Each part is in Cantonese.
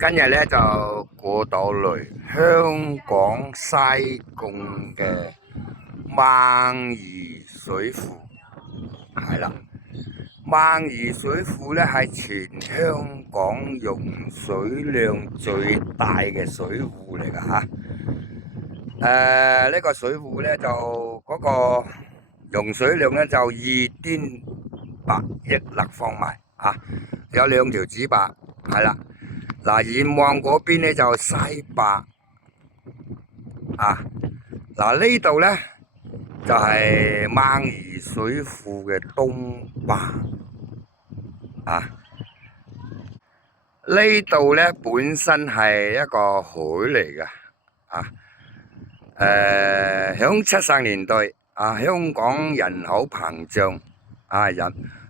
今日咧就過到嚟香港西貢嘅掹宜水庫，係啦。掹宜水庫咧係全香港用水量最大嘅水庫嚟噶吓。呢個水庫咧就嗰個用水量咧就2.8億立方米啊，有2條指壩，係啦。嗱，遠望嗰邊咧就西壩啊，嗱呢度咧就係掹宜水庫嘅東壩啊，呢度咧本身係一個海嚟嘅啊，響70年代啊，香港人口膨脹啊，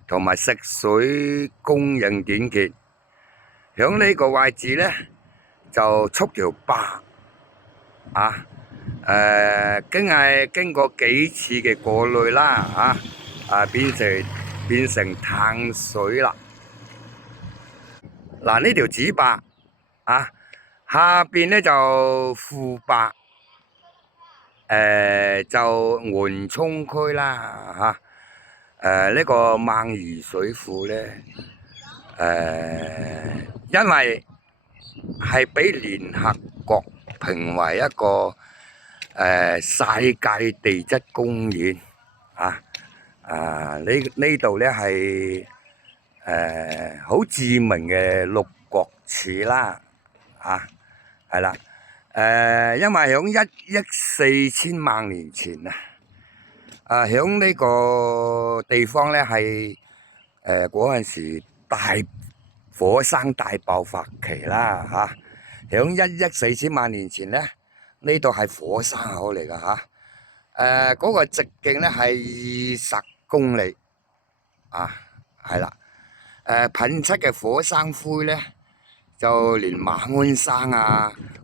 同埋食水供應短缺，響呢個位置咧就築條壩啊，經過幾次嘅過濾啦，變成淡水啦。嗱，呢條主壩啊，下邊咧就副壩，就緩衝區啦嚇。呢個掹宜水庫咧，因為係俾聯合國評為一個世界地質公園啊！呢度咧係好著名嘅六角柱啦，係啦，因為響1億4千萬年前響呢個地方咧係嗰陣時火山大爆發期啦響1億4千萬年前咧，呢度係火山口嚟噶嗰個直徑咧係20公里係啦，噴出嘅火山灰咧，就連馬鞍山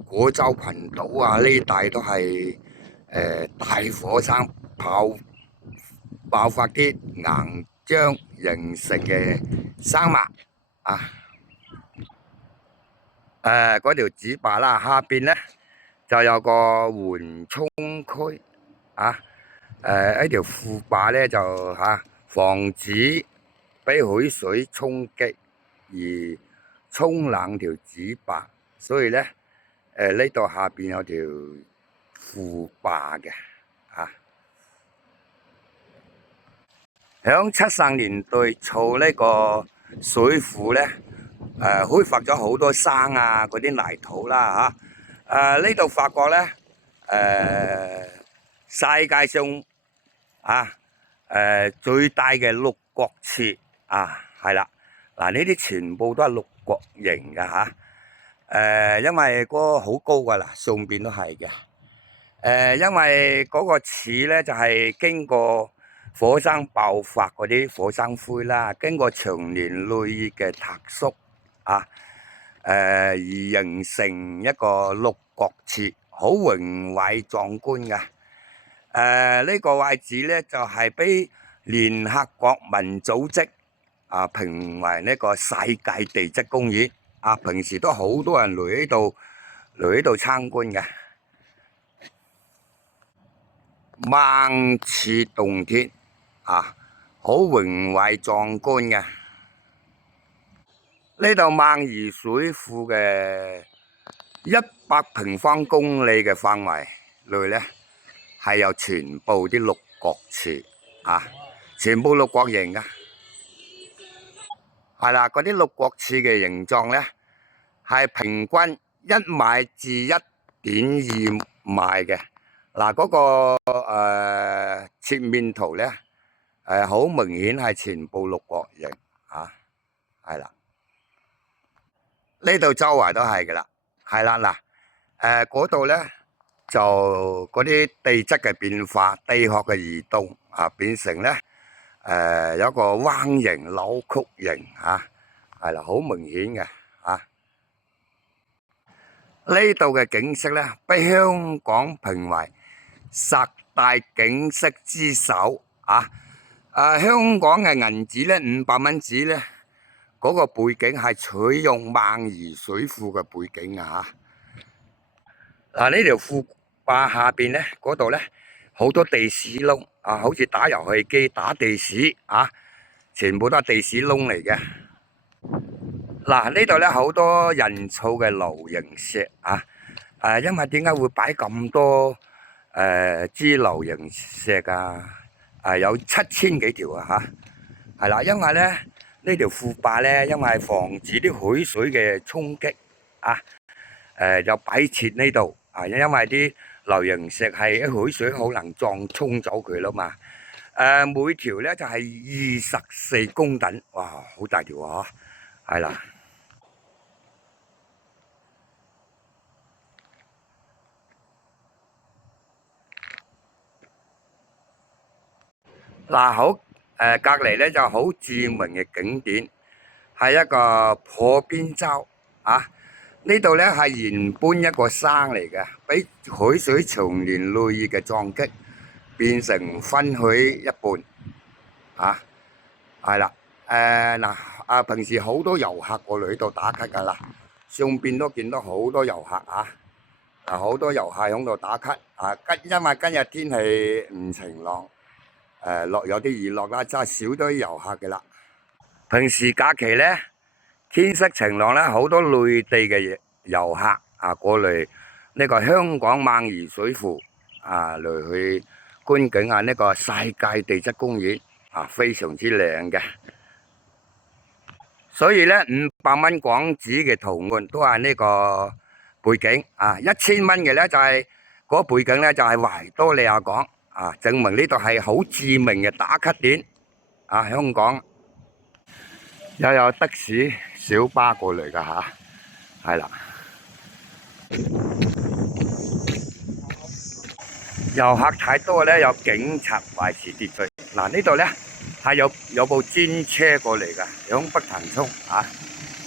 果洲群島呢帶都係大火山爆發啲岩漿形成嘅山脈嗰條主壩啦，下邊咧就有個緩衝區呢條副壩咧就防止俾海水衝擊而沖冷條主壩，所以咧呢度下邊有條副壩嘅響70年代做呢個水庫咧，開發咗好多山嗰啲泥土啦呢度發覺咧世界上最大嘅六角柱係啦，嗱呢啲全部都係六角形嘅因為嗰個好高噶啦，上邊都係嘅，因為嗰個柱咧就係經過火山爆發嗰啲火山灰啦，經過長年累月嘅塌縮而形成一個六角柱，好榮偉壯觀嘅。呢個位置咧就係俾聯合國民組織評為呢個世界地質公園平時都好多人嚟呢度參觀嘅。掹柱洞天好榮偉壯觀嘅。呢度掹宜水庫嘅100平方公里嘅範圍內咧，係有全部啲六角柱全部六角形嘅，係啦，嗰啲六角柱嘅形狀咧係平均1米至1.2米嘅。嗱，嗰個切面圖咧好明顯係全部六角形係啦，呢度周圍都係噶啦，係啦嗱，嗰度咧就嗰啲地質嘅變化、地殼嘅移動變成咧有一個彎形、扭曲形係啦，好明顯嘅呢度嘅景色咧，被香港評為10大景色之首香港嘅銀紙咧，500蚊紙咧，嗰個背景係採用萬宜水庫嘅背景啊！嗱，呢條副壩下邊咧，嗰度咧好多地屎窿啊，好似打遊戲機打地屎啊，全部都係地屎窿嚟嘅。嗱，呢度咧好多人造嘅流形石啊！因為點解會擺咁多支流形石啊？有7000幾條啊嚇，係啦，因為咧呢條副壩咧，因為防止啲海水嘅衝擊啊，就擺設呢度啊，因為啲流形石係海水可能撞沖走佢啦嘛。每條咧就係24公噸，哇，好大條啊！係啦。嗱，好隔離咧就好著名嘅景點，係一個破邊洲啊！呢度咧係原本一個山嚟嘅，俾海水長年累月嘅撞擊，變成分去一半啊！係啦，平時好多遊客過嚟呢度打卡㗎啦，上邊都見到好多遊客啊！好多遊客喺度打卡啊！因為今日天氣唔晴朗。有啲雨落啦，真係少咗啲遊客嘅啦。平時假期咧，天色晴朗咧，好多內地嘅遊客過嚟呢個香港萬宜水庫嚟去觀景呢個世界地質公園非常之靚嘅。所以咧，500蚊港紙嘅圖案都係呢個背景1000蚊嘅咧就係嗰背景咧就係維多利亞港。證明呢度係好著名嘅打卡點香港又有的士、小巴過嚟噶嚇，係啦。遊客太多咧，有警察維持秩序。嗱，呢度咧係有部專車過嚟噶，響北潭涌